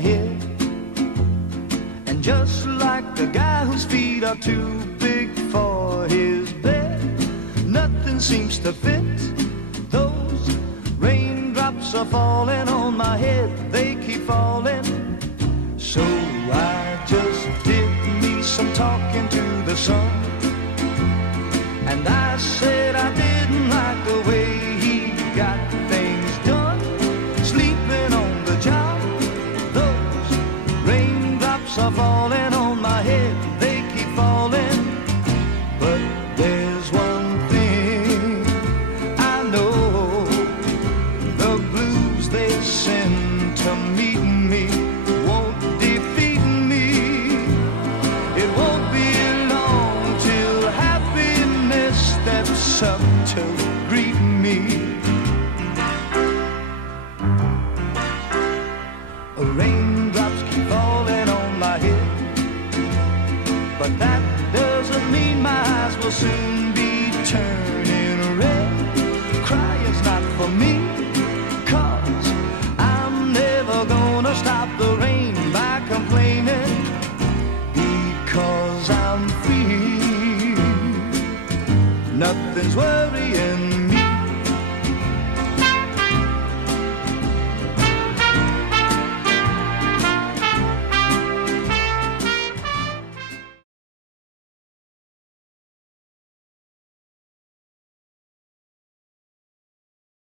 my head. And just like the guy whose feet are too big for his bed, nothing seems to fit. Those raindrops are falling on my head, they keep falling. So I just did me some talking to the sun, and I said I didn't like the way he got things done, sleeping on the job. Those raindrops are falling on my head, they keep falling. But there's one thing I know, the blues they send to meet me won't defeat me. It won't be long till happiness steps up to greet me. Raindrops keep falling on my head, but that doesn't mean my eyes will soon be turning red. Crying's not for me, 'cause I'm never gonna stop the rain by complaining, because I'm free. Nothing's worrying